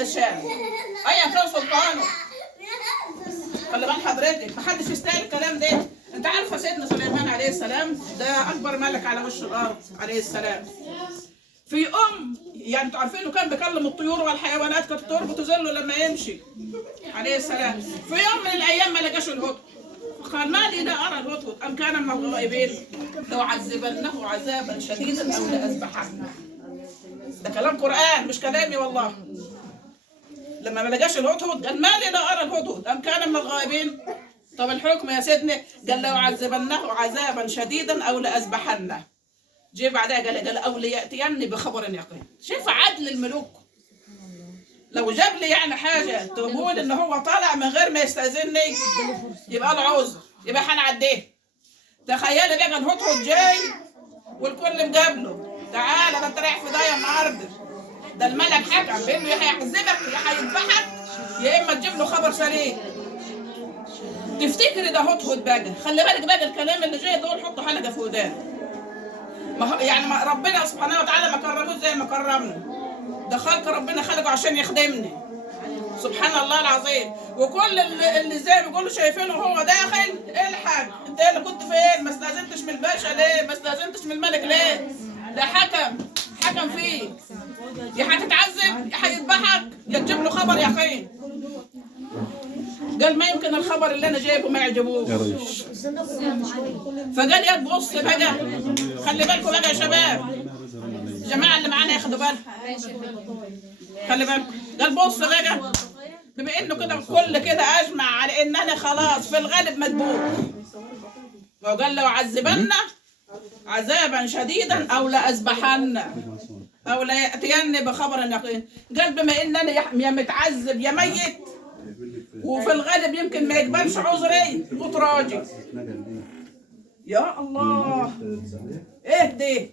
علشان ايا كان سلطانه. خلي بال حضرتك محدش يستاهل الكلام ده. انت عارفه سيدنا سليمان عليه السلام ده اكبر ملك على وش الارض عليه السلام. في يعني انتوا عارفين انه كان بيكلم الطيور والحيوانات كانت تربط ظله لما يمشي عليه السلام. في يوم من الايام ما لقاش الهدهد، قال ما لي لا ارى الهدهد ام كان من الغائبين لأعذبنه عذابا شديدا او لأذبحنه. ده كلام قرآن مش كلامي والله. لما ما لقاش الهدهد قال ما لي لا ارى الهدهد ام كان من الغائبين. طب الحكم يا سيدنا قال لأعذبنه عذابا شديدا او لأذبحنه. جه بعدها قال او لياتيني بخبر يقين. شوف عدل الملوك. لو جاب لي يعني حاجه تقول ان هو طالع من غير ما يستاذني يبقى له عذر، يبقى هنعديه. تخيلي بقى الهدهد جاي والكل مقابله، تعالى ده انت رايح في ضايع النهارده. ده الملك حكم بانه يا هيعذبك يا هيذبحك يا اما تجيب له خبر سليم. تفتكري ده هدهد بقى، خلي بالك بقى الكلام اللي جاي دول حطوا حلقه في ودان. يعني ما ربنا سبحانه وتعالى ما كرموش زي ما كرمنا. ده خلق ربنا خلقه عشان يخدمني سبحان الله العظيم. وكل اللي زي ما بيقولوا شايفينه هو داخل الحق. انت اللي كنت فين؟ ما استاذنتش من الباشا ليه؟ ما استاذنتش من الملك ليه؟ ده حكم فيك. يا هتتعذب يا هيذبحك يا تجيب له خبر يقين. قال ما يمكن الخبر اللي انا جايبه ما يعجبوش. فقال يا تبص بقى، خلي بالكم بقى يا شباب، الجماعه اللي معانا ياخدوا بالهم. خلي بالكم، قال بص بقى، بما انه كده الكل كده اجمع على ان انا خلاص في الغالب مدبوح، وقال له عذبنا عذابا شديدا او لأذبحن او ليأتيني بخبر يقين. قال بما ان انا يا متعذب يا ميت وفي الغالب يمكن ما يقبلش عذري وتراجع. يا الله ايه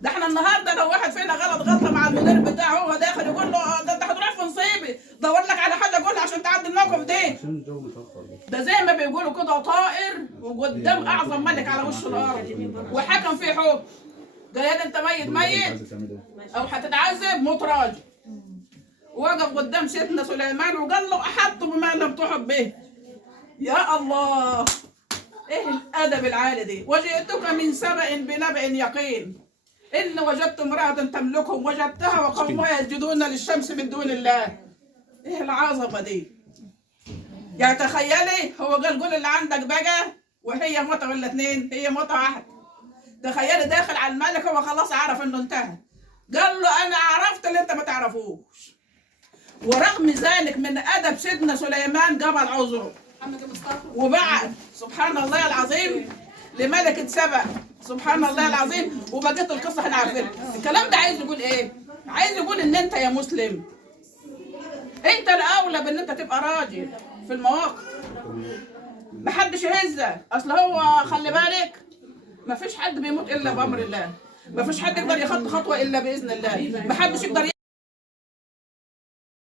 ده احنا النهارده لو واحد فينا غلطه مع المدير بتاعه هو داخل يقول له ده انت هتروح في نصيبي، دور لك على حاجه قول عشان تعدي الموقف ده. ده زي ما بيقولوا كده طائر وقدام اعظم ملك على وش الارض وحكم فيه حكم. قال انت ميت او هتتعذب متراجع. وقف قدام سيدنا سليمان وقال له احط بما لم تحط به. يا الله ايه الادب العالي دي. وجئتك من سبأ بنبأ يقين ان وجدت امرأة تملكهم وجدتها وقومها يسجدون للشمس من دون الله. ايه العظمه دي. يعني تخيلي هو قال قول اللي عندك بقى وهي موتة ولا اتنين، هي موتة واحده. تخيلي داخل على الملك هو خلاص عرف انه انتهى. قال له انا عرفت اللي انت ما تعرفوش. ورغم ذلك من ادب سيدنا سليمان قبل عذره وبعد سبحان الله العظيم لملكة سبأ سبحان الله العظيم. وبقيت القصه احنا عارفينها. الكلام ده عايز يقول ايه؟ عايز يقول ان انت يا مسلم انت الاولى بان انت تبقى راجل في المواقف. محدش يهزك. اصل هو خلي بالك مفيش حد بيموت الا بامر الله، مفيش حد يقدر يخطو خطوه الا باذن الله، محدش يقدر